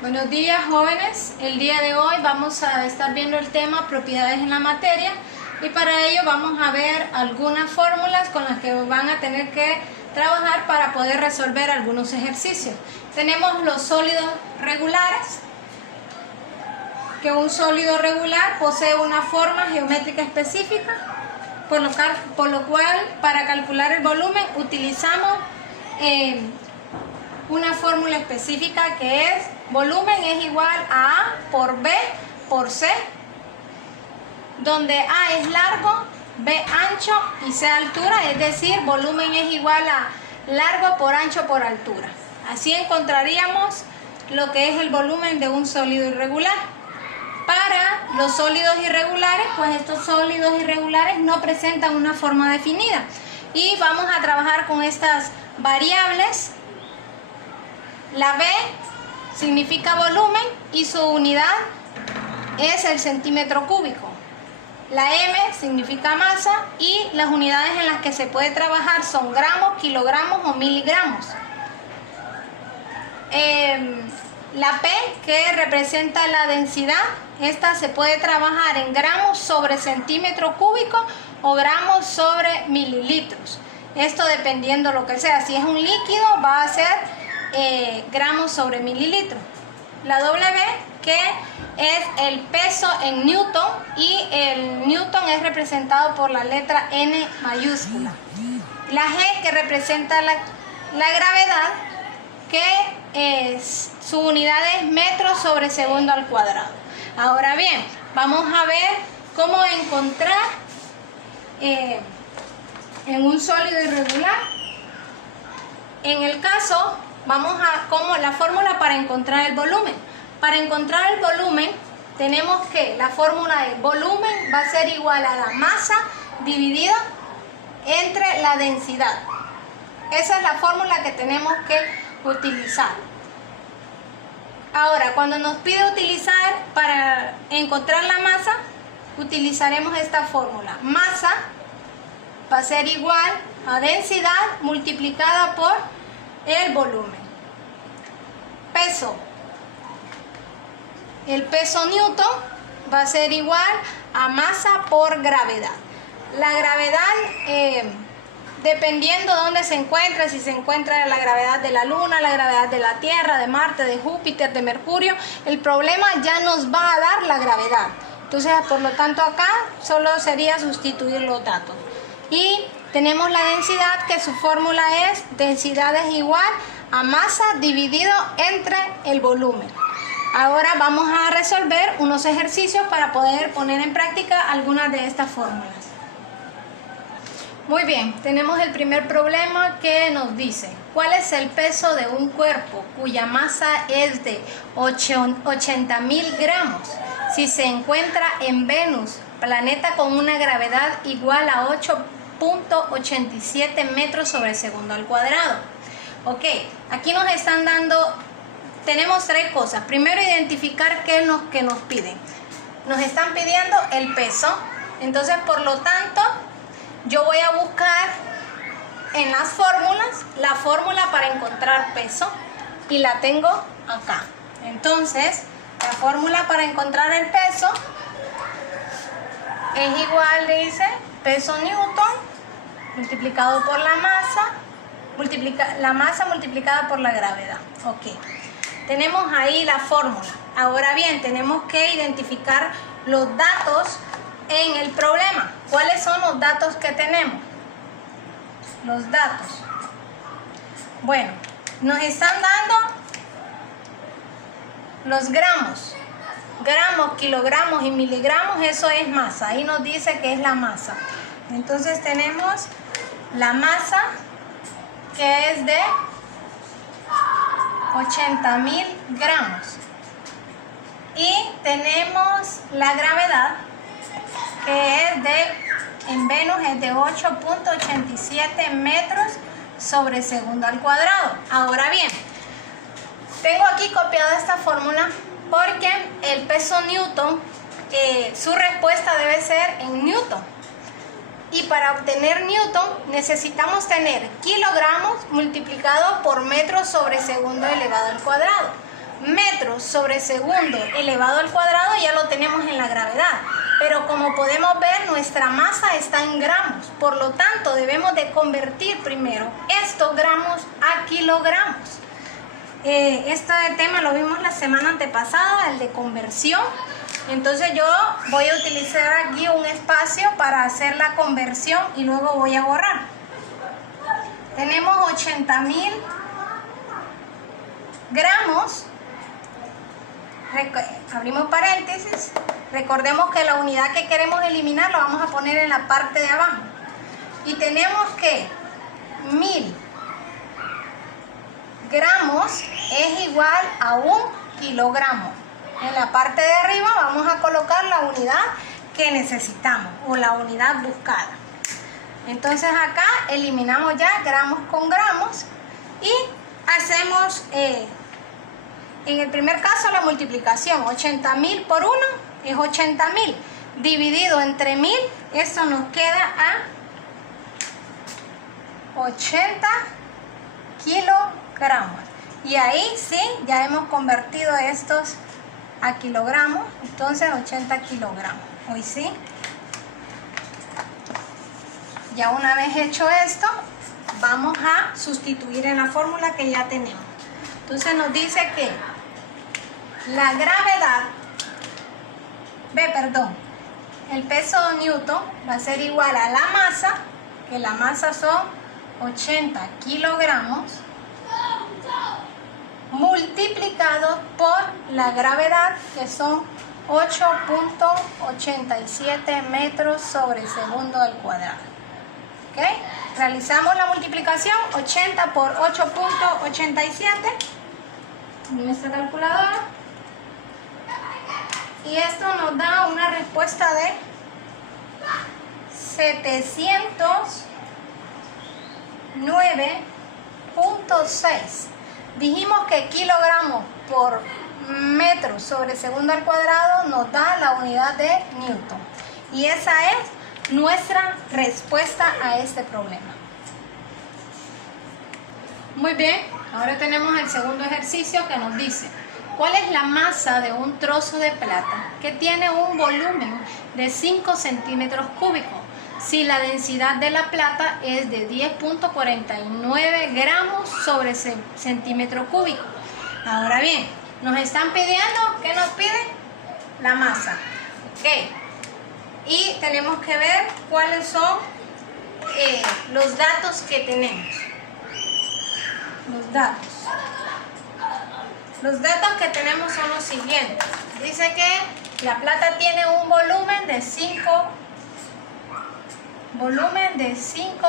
Buenos días, jóvenes. El día de hoy vamos a estar viendo el tema propiedades en la materia y para ello vamos a ver algunas fórmulas con las que van a tener que trabajar para poder resolver algunos ejercicios. Tenemos los sólidos regulares, que un sólido regular posee una forma geométrica específica, por lo cual para calcular el volumen utilizamos una fórmula específica que es volumen es igual a A por B por C, donde A es largo, B ancho y C altura, es decir, volumen es igual a largo por ancho por altura. Así encontraríamos lo que es el volumen de un sólido irregular. Para los sólidos irregulares, pues estos sólidos irregulares no presentan una forma definida y vamos a trabajar con estas variables. La B significa volumen y su unidad es el centímetro cúbico. La M significa masa y las unidades en las que se puede trabajar son gramos, kilogramos o miligramos. La P, que representa la densidad, esta se puede trabajar en gramos sobre centímetro cúbico o gramos sobre mililitros. Esto dependiendo lo que sea. Si es un líquido va a ser gramos sobre mililitros. La W, que es el peso en newton, y el newton es representado por la letra N mayúscula. La G, que representa la gravedad, que su unidad es metros sobre segundo al cuadrado. Ahora bien, vamos a ver cómo encontrar en un sólido irregular. En el caso, como la fórmula para encontrar el volumen. Para encontrar el volumen, tenemos que la fórmula de volumen va a ser igual a la masa dividida entre la densidad. Esa es la fórmula que tenemos que utilizar. Ahora, cuando nos pide utilizar para encontrar la masa, utilizaremos esta fórmula. Masa va a ser igual a densidad multiplicada por el volumen. Peso. El peso newton va a ser igual a masa por gravedad. La gravedad, dependiendo de dónde se encuentra, si se encuentra la gravedad de la Luna, la gravedad de la Tierra, de Marte, de Júpiter, de Mercurio, el problema ya nos va a dar la gravedad. Entonces, por lo tanto, acá solo sería sustituir los datos. Y tenemos la densidad, que su fórmula es densidad es igual a masa dividido entre el volumen. Ahora vamos a resolver unos ejercicios para poder poner en práctica algunas de estas fórmulas. Muy bien, tenemos el primer problema que nos dice: ¿cuál es el peso de un cuerpo cuya masa es de 80.000 gramos si se encuentra en Venus, planeta con una gravedad igual a 8.87 metros sobre segundo al cuadrado? Ok, aquí nos están dando, tenemos tres cosas. Primero, identificar qué es lo que nos piden. Nos están pidiendo el peso, entonces por lo tanto yo voy a buscar en las fórmulas la fórmula para encontrar peso y la tengo acá. Entonces la fórmula para encontrar el peso es igual, dice, peso newton multiplicado por la masa multiplicada por la gravedad. Ok, tenemos ahí la fórmula. Ahora bien, tenemos que identificar los datos en el problema. ¿Cuáles son los datos que tenemos? Los datos. Bueno, nos están dando los gramos. Gramos, kilogramos y miligramos, eso es masa. Ahí nos dice que es la masa. Entonces tenemos la masa, que es de 80.000 gramos. Y tenemos la gravedad, que es en Venus es de 8.87 metros sobre segundo al cuadrado. Ahora bien, tengo aquí copiada esta fórmula porque el peso newton, su respuesta debe ser en newton. Y para obtener newton necesitamos tener kilogramos multiplicado por metros sobre segundo elevado al cuadrado. Metro metros sobre segundo elevado al cuadrado ya lo tenemos en la gravedad. Pero como podemos ver, nuestra masa está en gramos. Por lo tanto, debemos de convertir primero estos gramos a kilogramos. Este tema lo vimos la semana antepasada, el de conversión. Entonces yo voy a utilizar aquí un espacio para hacer la conversión y luego voy a borrar. Tenemos 80.000 gramos. Abrimos paréntesis. Recordemos que la unidad que queremos eliminar la vamos a poner en la parte de abajo. Y tenemos que 1000 gramos es igual a 1 kilogramo. En la parte de arriba vamos a colocar la unidad que necesitamos o la unidad buscada. Entonces acá eliminamos ya gramos con gramos y hacemos en el primer caso la multiplicación. 80.000 por 1 es 80.000 dividido entre 1000, eso nos queda a 80 kilogramos. Y ahí sí, ya hemos convertido estos a kilogramos, entonces 80 kilogramos. Hoy sí. Ya una vez hecho esto, vamos a sustituir en la fórmula que ya tenemos. Entonces nos dice que la gravedad, el peso newton va a ser igual a la masa, que la masa son 80 kilogramos, multiplicado por la gravedad, que son 8.87 metros sobre segundo al cuadrado. ¿Ok? Realizamos la multiplicación, 80 por 8.87 en nuestra calculadora. Y esto nos da una respuesta de 709.6. Dijimos que kilogramos por metro sobre segundo al cuadrado nos da la unidad de Newton. Y esa es nuestra respuesta a este problema. Muy bien, ahora tenemos el segundo ejercicio que nos dice: ¿cuál es la masa de un trozo de plata que tiene un volumen de 5 centímetros cúbicos si la densidad de la plata es de 10.49 gramos sobre centímetro cúbico? Ahora bien, nos están pidiendo, ¿qué nos piden? La masa. Ok. Y tenemos que ver cuáles son los datos que tenemos. Los datos que tenemos son los siguientes. Dice que la plata tiene un volumen de 5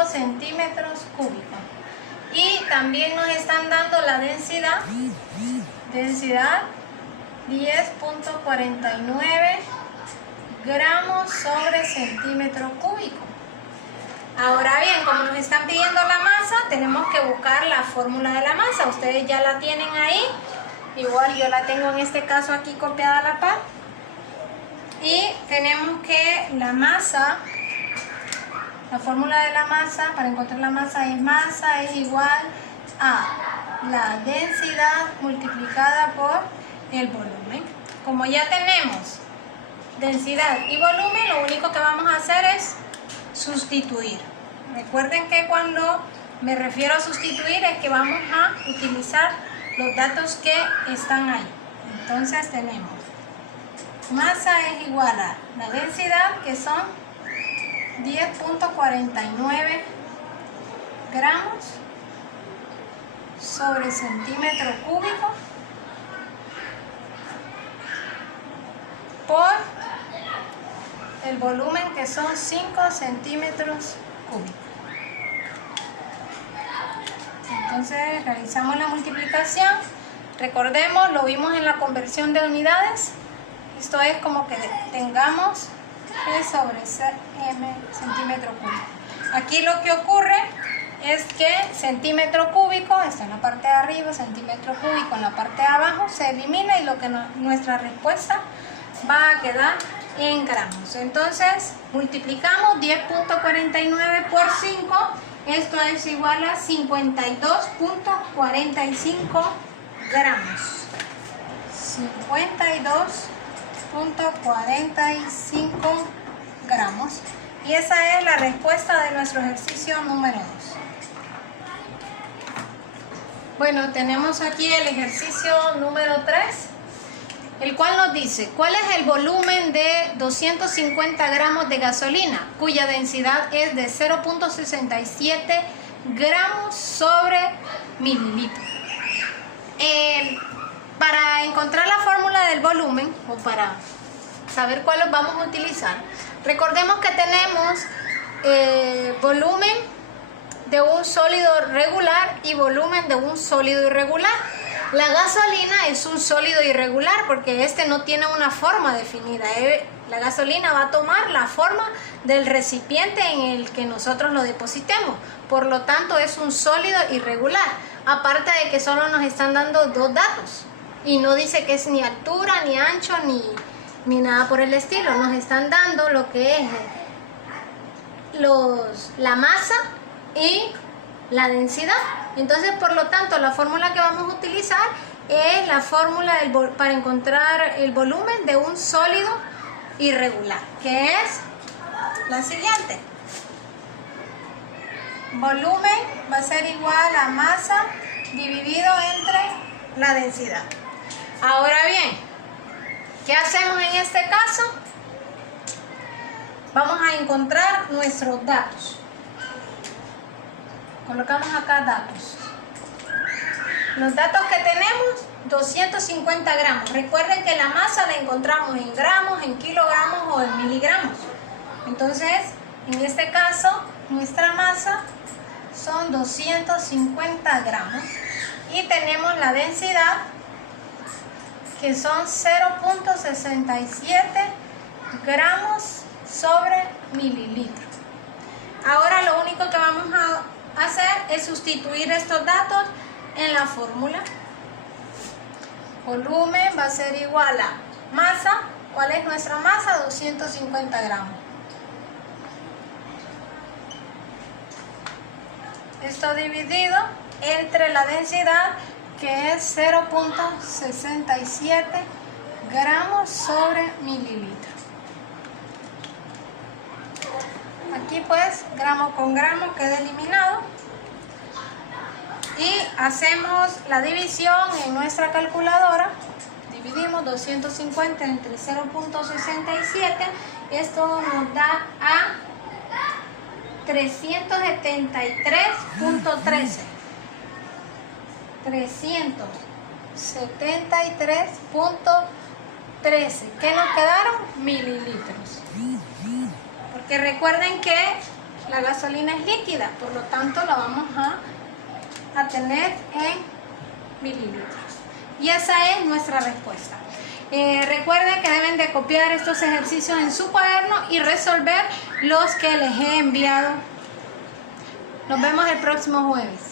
centímetros cúbicos. Y también nos están dando la densidad 10.49 gramos sobre centímetro cúbico. Ahora bien, como nos están pidiendo la masa, tenemos que buscar la fórmula de la masa. Ustedes ya la tienen ahí. Igual yo la tengo en este caso aquí copiada a la par. Y tenemos que la masa, la fórmula de la masa, para encontrar la masa es igual a la densidad multiplicada por el volumen. Como ya tenemos densidad y volumen, lo único que vamos a hacer es sustituir. Recuerden que cuando me refiero a sustituir es que vamos a utilizar los datos que están ahí. Entonces tenemos masa es igual a la densidad, que son 10.49 gramos sobre centímetro cúbico por el volumen, que son 5 centímetros cúbicos. Entonces realizamos la multiplicación. Recordemos, lo vimos en la conversión de unidades. Esto es como que tengamos G sobre M centímetro cúbico. Aquí lo que ocurre es que centímetro cúbico está en la parte de arriba, centímetro cúbico en la parte de abajo, se elimina y lo que nuestra respuesta va a quedar en gramos. Entonces multiplicamos 10.49 por 5, esto es igual a 52.45 gramos. 52.45 gramos. Y esa es la respuesta de nuestro ejercicio número 2. Bueno, tenemos aquí el ejercicio número 3, el cual nos dice, ¿cuál es el volumen de 250 gramos de gasolina, cuya densidad es de 0.67 gramos sobre mililitro? Para encontrar la fórmula del volumen, o para saber cuáles vamos a utilizar, recordemos que tenemos volumen de un sólido regular y volumen de un sólido irregular. La gasolina es un sólido irregular porque este no tiene una forma definida. La gasolina va a tomar la forma del recipiente en el que nosotros lo depositemos. Por lo tanto, es un sólido irregular. Aparte de que solo nos están dando dos datos. Y no dice que es ni altura, ni ancho, ni nada por el estilo. Nos están dando lo que es la masa y la densidad. Entonces, por lo tanto, la fórmula que vamos a utilizar es la fórmula para encontrar el volumen de un sólido irregular, que es la siguiente. Volumen va a ser igual a masa dividido entre la densidad. Ahora bien, ¿qué hacemos en este caso? Vamos a encontrar nuestros datos. Colocamos acá datos. Los datos que tenemos, 250 gramos. Recuerden que la masa la encontramos en gramos, en kilogramos o en miligramos. Entonces, en este caso, nuestra masa son 250 gramos. Y tenemos la densidad, que son 0.67 gramos sobre mililitro. Ahora lo único que vamos a hacer es sustituir estos datos en la fórmula. Volumen va a ser igual a masa. ¿Cuál es nuestra masa? 250 gramos. Esto dividido entre la densidad, que es 0.67 gramos sobre mililitro. Aquí pues gramo con gramo queda eliminado y hacemos la división en nuestra calculadora. Dividimos 250 entre 0.67, esto nos da a 373.13. 373.13. ¿Qué nos quedaron? Mililitros. Porque recuerden que la gasolina es líquida, por lo tanto la vamos a tener en mililitros. Y esa es nuestra respuesta. Recuerden que deben de copiar estos ejercicios en su cuaderno y resolver los que les he enviado. Nos vemos el próximo jueves.